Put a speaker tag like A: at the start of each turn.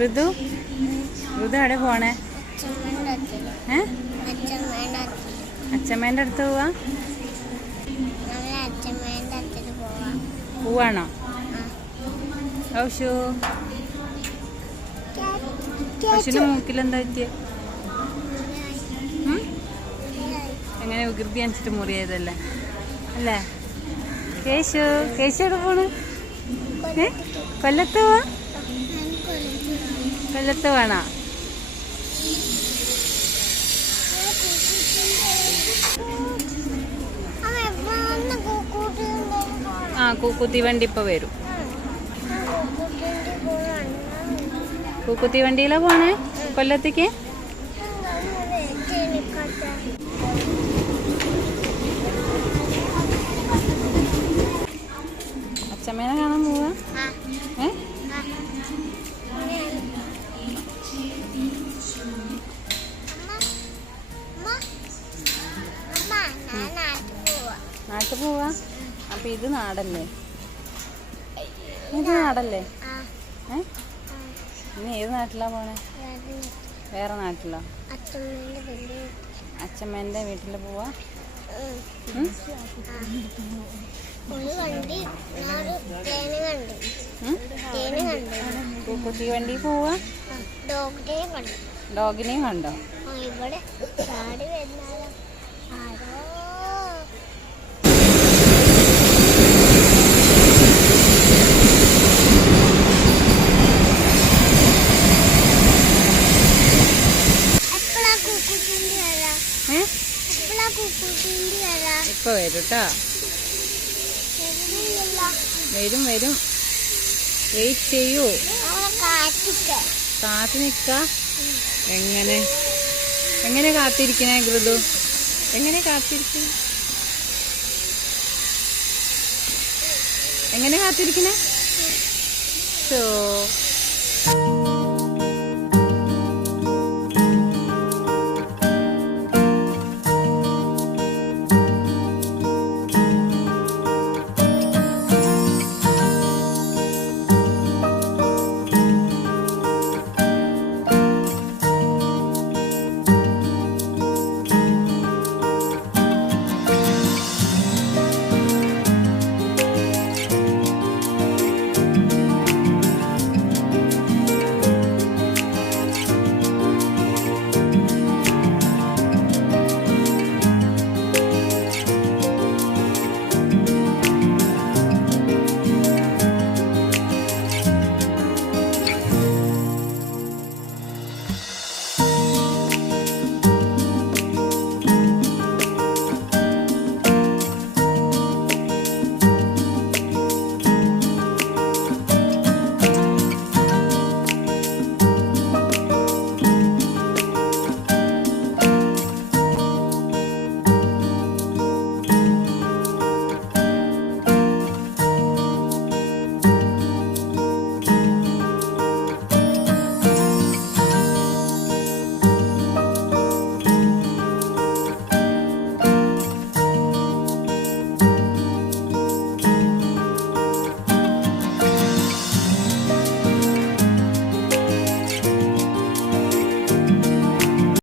A: ഋതു? ഋതു എവിടെ പോണേ? ഏ? അച്ഛമ്മേന്റെ അടുത്ത് പോവാ? പോവാണോ? ഔഷു മൂക്കിലെന്താ പറ്റിയ? എങ്ങനെ വികൃതി അനുസരിച്ച് മുറിയതല്ലേ അല്ലേ? കേശു കേശു എവിടെ പോണ്? കൊല്ലത്ത് പോവാ? കൊല്ലത്ത് വേണോ ആ കൂക്കുത്തി വണ്ടി ഇപ്പൊ വരും കൂക്കുത്തി വണ്ടിയിലാ പോണേ കൊല്ലത്തേക്ക് നാട്ടിൽ പോവാ. അപ്പൊ ഇത് നാടല്ലേ? ഇത് നാടല്ലേ? ഇനി ഏത് നാട്ടിലാ പോണേ? വേറെ നാട്ടിലോ?
B: അച്ഛമ്മേന്റെ
A: വീട്ടിൽ പോവാ.
B: കുട്ടി വണ്ടി
A: പോവാ? ഡോഗിനെയും കണ്ടോ.
B: ഇവിടെ
A: ഇപ്പൊ വരും കേട്ടോ വരും വരും. വെയിറ്റ് ചെയ്യൂ. കാത്തു നിക്ക എങ്ങനെ? എങ്ങനെ കാത്തിരിക്കണേ ഗൃദു എങ്ങനെ കാത്തിരിക്കണേ? എങ്ങനെ കാത്തിരിക്കണേ? ഷോ.